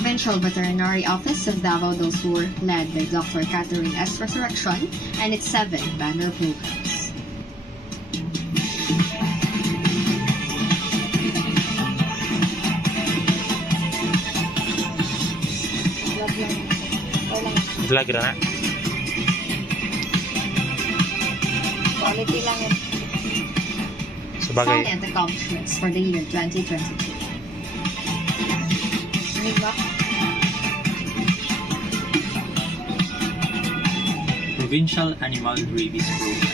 Provincial Veterinary Office of Davao del Sur, led by Dr. Catherine S. Resurrection, and its 7 banner programs. Vlog na. Quality lang yun. Sabagay. Salient accomplishments for the year 2022. Hindi ba? Provincial Animal Rabies Program.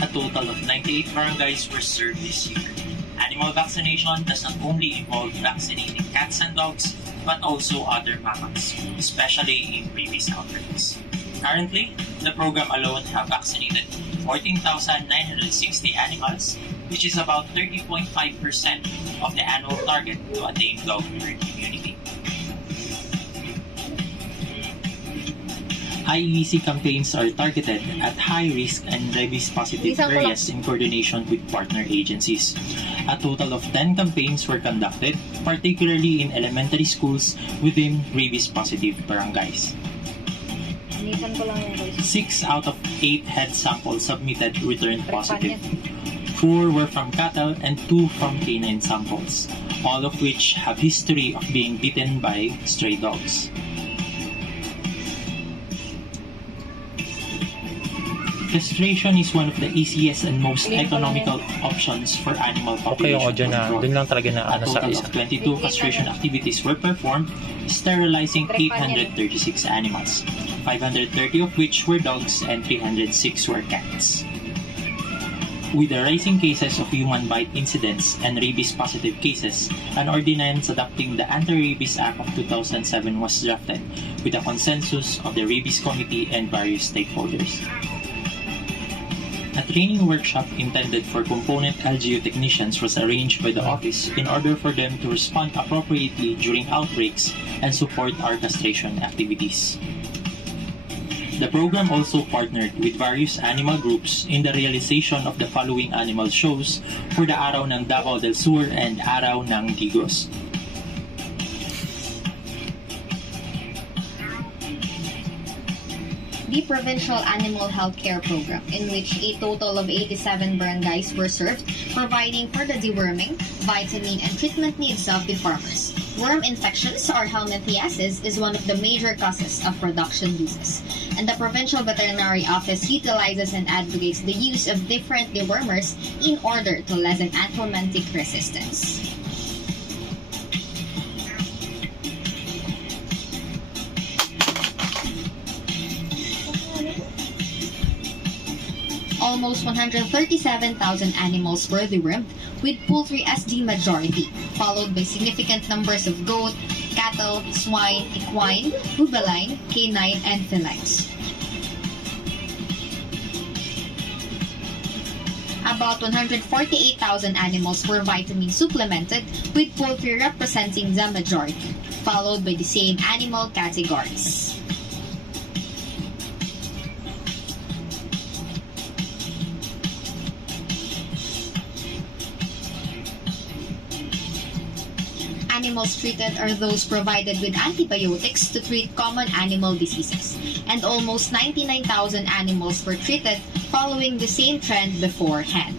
A total of 98 barangays were served this year. Animal vaccination does not only involve vaccinating cats and dogs, but also other mammals, especially in rabies outbreaks. Currently, the program alone have vaccinated 14,960 animals, which is about 30.5% of the annual target to attain dog herd immunity. IEC campaigns are targeted at high-risk and rabies-positive areas in coordination with partner agencies. A total of 10 campaigns were conducted, particularly in elementary schools within rabies-positive barangays. Initan ko lang yung guys. 6 out of 8 head samples submitted returned positive. 4 were from cattle and 2 from canine samples, all of which have history of being bitten by stray dogs. Castration is one of the easiest and most economical options for animal Okay yung audio population na. control. Dun lang talaga na A ano sa total isa. of 22 castration activities were performed, sterilizing 836 animals, 530 of which were dogs and 306 were cats. With the rising cases of human bite incidents and rabies-positive cases, an ordinance adopting the Anti-Rabies Act of 2007 was drafted with a consensus of the Rabies Committee and various stakeholders. A training workshop intended for component LGU technicians was arranged by the office in order for them to respond appropriately during outbreaks and support our castration activities. The program also partnered with various animal groups in the realization of the following animal shows for the Araw ng Davao del Sur and Araw ng Digos. The Provincial Animal Health Care Program, in which a total of 87 barangays were served, providing for the deworming, vitamin, and treatment needs of the farmers. Worm infections or helminthiasis is one of the major causes of production losses, and the Provincial Veterinary Office utilizes and advocates the use of different dewormers in order to lessen anthelmintic resistance. Almost 137,000 animals were dewormed, with poultry as the majority, followed by significant numbers of goat, cattle, swine, equine, rubeline, canine, and felines. About 148,000 animals were vitamin supplemented, with poultry representing the majority, followed by the same animal categories. Animals treated are those provided with antibiotics to treat common animal diseases, and almost 99,000 animals were treated following the same trend beforehand.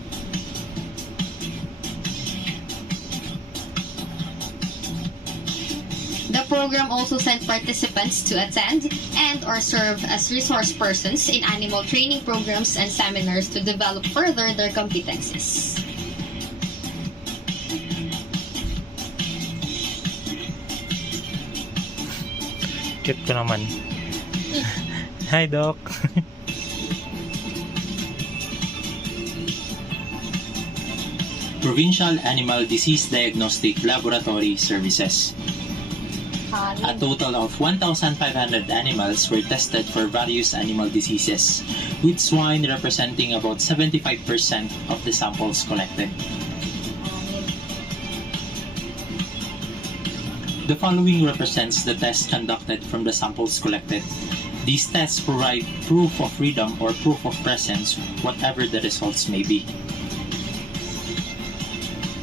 The program also sent participants to attend and or serve as resource persons in animal training programs and seminars to develop further their competencies. Cute ko naman. Hi, Doc. Provincial Animal Disease Diagnostic Laboratory Services. A total of 1,500 animals were tested for various animal diseases, with swine representing about 75% of the samples collected. The following represents the test conducted from the samples collected. These tests provide proof of freedom or proof of presence, whatever the results may be.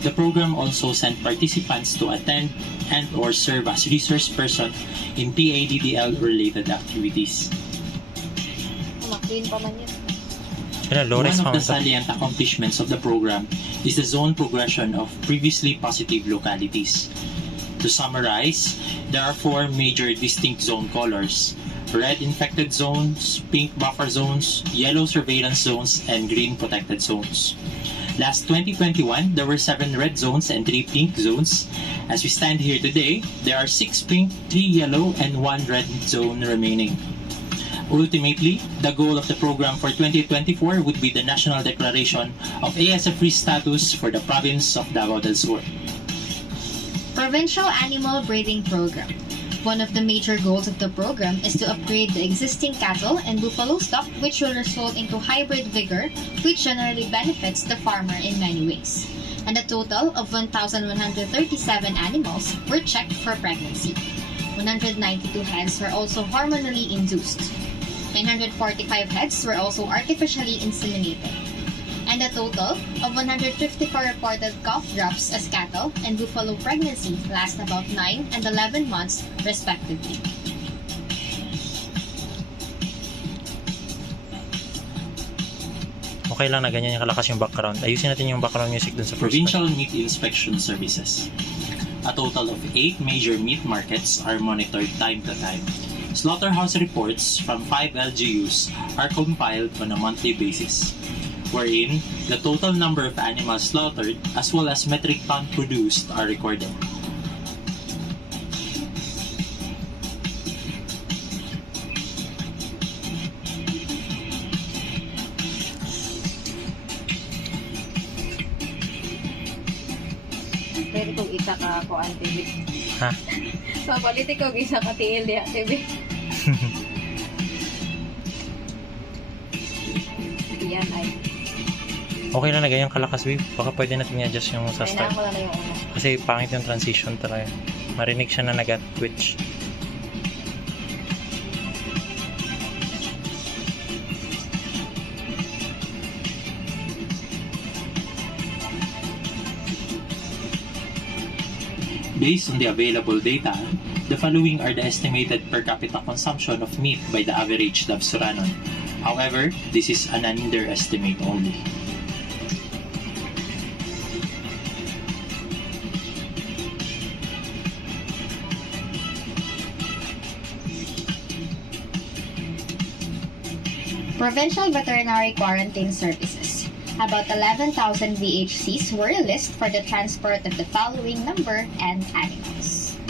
The program also sent participants to attend and or serve as resource person in PADDL-related activities. Queen pa man yun. Low One risk of the pa man to. salient accomplishments of the program is the zone progression of previously positive localities. To summarize, there are 4 major distinct zone colors: red infected zones, pink buffer zones, yellow surveillance zones, and green protected zones. Last 2021, there were 7 red zones and 3 pink zones. As we stand here today, there are 6 pink, 3 yellow, and 1 red zone remaining. Ultimately, the goal of the program for 2024 would be the national declaration of ASF-free status for the province of Davao del Sur. Provincial Animal Breeding Program. One of the major goals of the program is to upgrade the existing cattle and buffalo stock, which will result into hybrid vigor, which generally benefits the farmer in many ways. And a total of 1,137 animals were checked for pregnancy. 192 heads were also hormonally induced. 945 heads were also artificially inseminated. And a total of 154 reported calf drops as cattle and buffalo pregnancy last about 9 and 11 months respectively. Okay lang na ganyan yung kalakas yung background. Ayusin natin yung background music dun sa first Provincial Meat Inspection Services. A total of 8 major meat markets are monitored time to time. Slaughterhouse reports from 5 LGUs are compiled on a monthly basis, wherein the total number of animals slaughtered as well as metric ton produced are recorded. Pwede kong isa ka ako ang TV. Ha? So, baliti ko isa ka TL ya TV. Yan ay. Okay lang na ganyan kalakas, babe. Baka pwede natin i-adjust yung sa Kailangan start. ko na lang yung una. Kasi pangit yung transition talaga. Marinig siya na nag-twitch. Based on the available data, the following are the estimated per capita consumption of meat by the average Dabsuranon. However, this is an underestimate only. Provincial Veterinary Quarantine Services. About 11,000 VHCs were released for the transport of the following number and animals.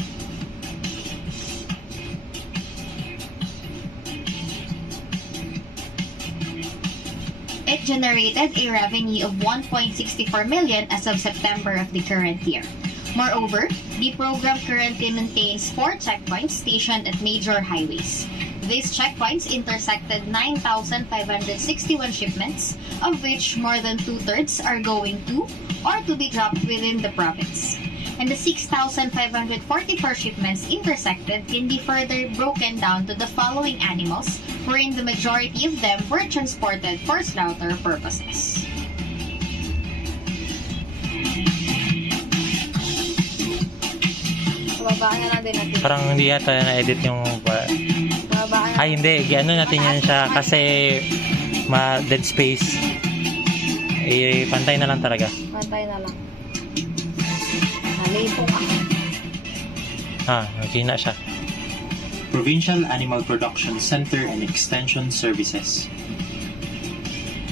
It generated a revenue of 1.64 million as of September of the current year. Moreover, the program currently maintains 4 checkpoints stationed at major highways. These checkpoints intersected 9,561 shipments, of which more than 2/3 are going to or to be dropped within the province. And the 6,544 shipments intersected can be further broken down to the following animals, wherein the majority of them were transported for slaughter purposes. Babaan na lang din natin. Parang hindi yata na-edit yung... Babaan na. Ay, hindi. Ano natin yan siya kasi ma-dead space. Pantay na lang talaga. Pantay na lang. Nalipong ako. Okay na siya. Provincial Animal Production Center and Extension Services.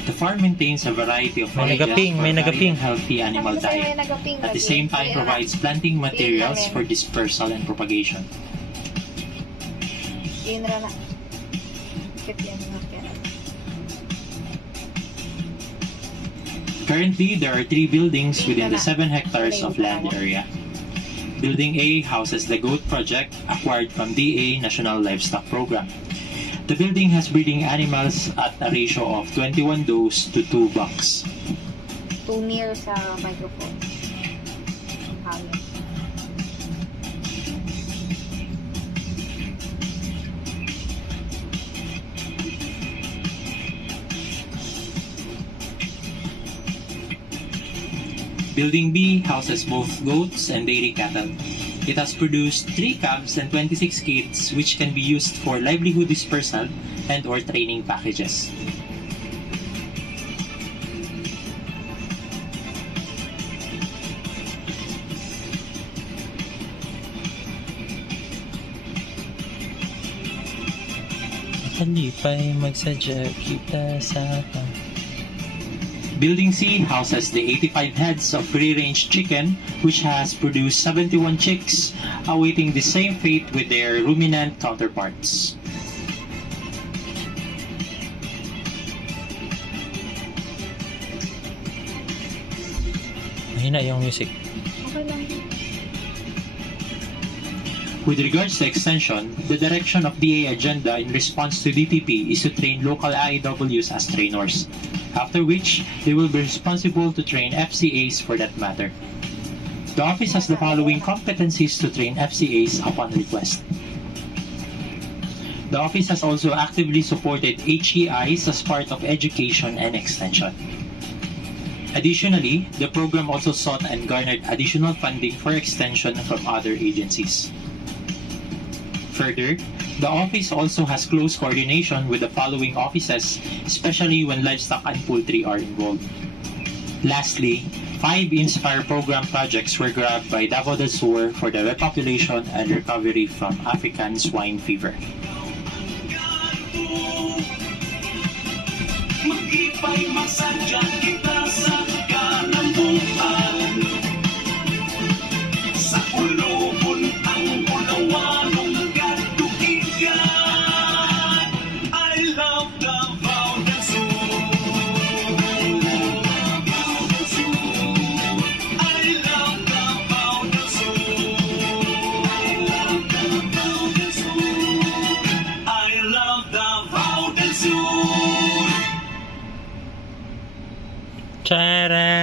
The farm maintains a variety of May areas nagaping, for may varied nagaping. and healthy animal Kasi may diet. nagaping At the lagi. same time, Kaya provides planting materials namin. for dispersal and propagation. Inra na. Kit yan nga pera. Currently, there are 3 buildings within the 7 hectares of land area. Building A houses the goat project acquired from DA National Livestock Program. The building has breeding animals at a ratio of 21 does to 2 bucks. Too near sa microphone. Ang hangin. Building B houses both goats and dairy cattle. It has produced 3 calves and 26 kids which can be used for livelihood dispersal and or training packages. Halipay magsadya kita sa Building C houses the 85 heads of free-range chicken which has produced 71 chicks, awaiting the same fate with their ruminant counterparts. Mahina yung music. Okay lang. With regards to extension, the direction of DA agenda in response to DTP is to train local IAWs as trainers, after which they will be responsible to train FCAs for that matter. The office has the following competencies to train FCAs upon request. The office has also actively supported HEIs as part of education and extension. Additionally, the program also sought and garnered additional funding for extension from other agencies. Further, the office also has close coordination with the following offices, especially when livestock and poultry are involved. Lastly, 5 Inspire program projects were grabbed by Davao del Sur for the repopulation and recovery from African swine fever. Magipay masadya kita sa kanambuan. Sa ulubon ang ulawanong katukigan. I love Davao del Sur. I love Davao del Sur. I love Davao del Sur. Tara!